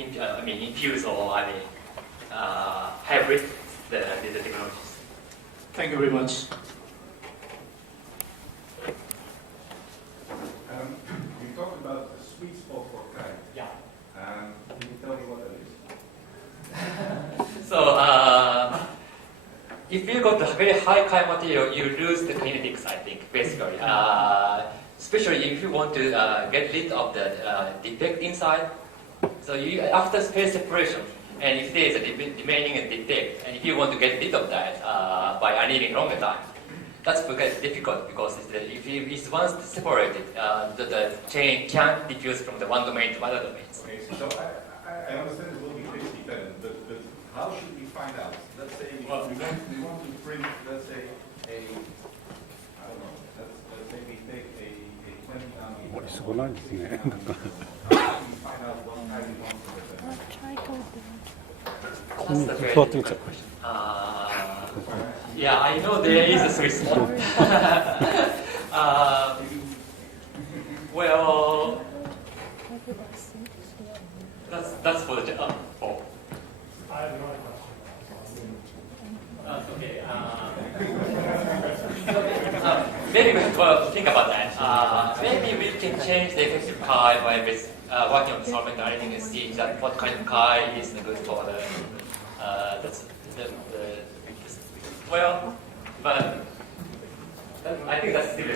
infuse or hybrid the technologies. Thank you very much. You talked about the sweet spot for Kai. Yeah. Can you tell me what that is? So if you got a very high Chi material, you lose the kinetics, I think, basically. Especially if you want to get rid of the defect inside. So you, after space separation, and if there is a remaining defect, and if you want to get rid of that by annealing longer time, that's difficult because if it's once separated, the chain can't diffuse from the one domain to other domains. Okay, so I understand it will be case dependent, but how should we find out? Let's say we want to print, let's say, I don't know, let's say we take a 20 nanometer. すごないですね。 How should we find out what kind we want to represent? That's a very 座ってみちゃ difficult question. Yeah, I know there is a sweet spot. Well, that's for the oh. I have another Okay. Maybe we will think about that. Maybe we can change the effective Chi by working on the solvent annealing and see that what kind of Chi is good for the. Well, but I think that's still a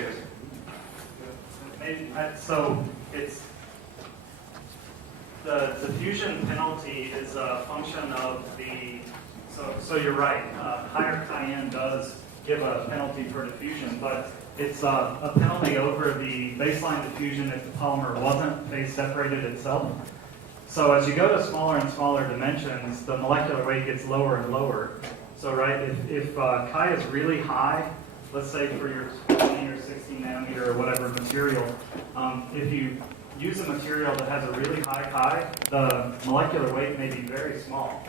question. So it's the diffusion penalty is a function of the. So you're right. Higher Chi-n does give a penalty for diffusion, but it's a penalty over the baseline diffusion if the polymer wasn't phase separated itself. So as you go to smaller and smaller dimensions, the molecular weight gets lower and lower. So right, if Chi is really high, let's say for your 20 or 16 nanometer or whatever material, if you use a material that has a really high Chi, the molecular weight may be very small.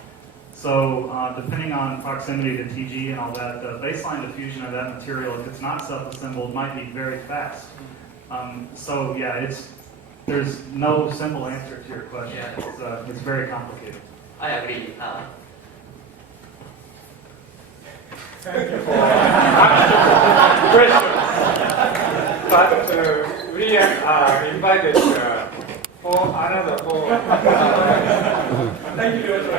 So depending on proximity to TG and all that, the baseline diffusion of that material, if it's not self-assembled, might be very fast. So yeah, there's no simple answer to your question. Yeah. It's very complicated. I agree. Thank you for questions. But we are invited for another four. Thank you very much.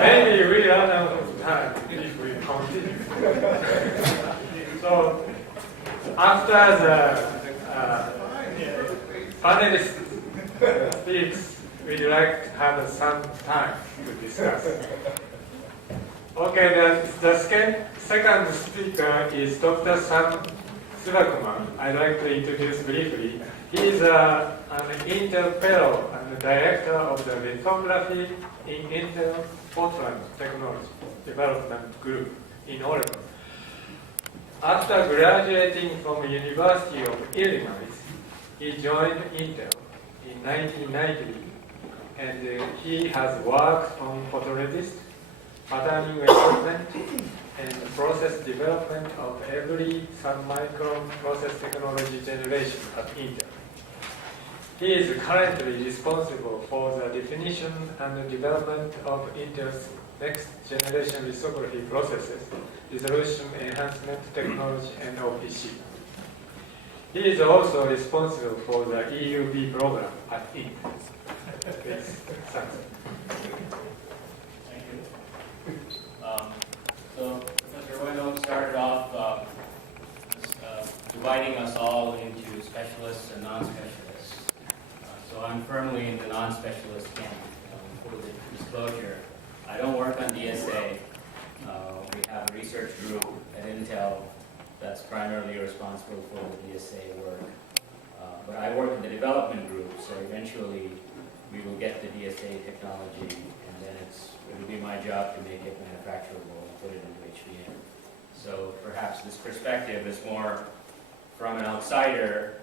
Maybe we run out of time if we continue. So after the panelist speaks, we'd like to have some time to discuss. Okay, the second speaker is Dr. Sam Surakumar. I'd like to introduce briefly. He is an Intel Fellow and Director of the Lithography in Intel Portland Technology Development Group in Oregon. After graduating from University of Illinois, he joined Intel in 1990, and he has worked on photoresist, patterning equipment, and process development of every submicron process technology generation at Intel. He is currently responsible for the definition and development of Intel's next generation lithography processes, resolution enhancement technology, and OPC. He is also responsible for the EUV program at Intel. Yes, thanks. Thank you. So Professor Ueno started off dividing us all into specialists and non-specialists. So I'm firmly in the non-specialist camp. For the disclosure, I don't work on DSA. We have a research group at Intel that's primarily responsible for the DSA work. But I work in the development group, so eventually we will get the DSA technology, and then it will be my job to make it manufacturable and put it into HVM. So perhaps this perspective is more from an outsider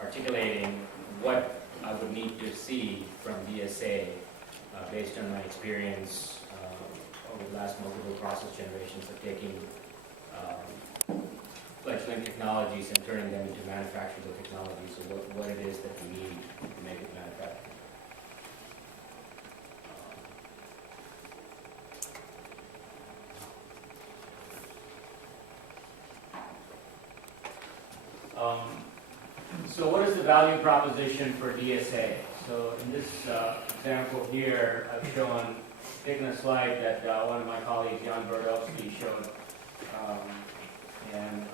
articulating what I would need to see from DSA based on my experience over the last multiple process generations of taking fledgling technologies and turning them into manufacturable technologies. So what it is that we need to make it manufacturable. So what is the value proposition for DSA? So in this example here, I've taken a slide that one of my colleagues, Jan Brodowski, showed. And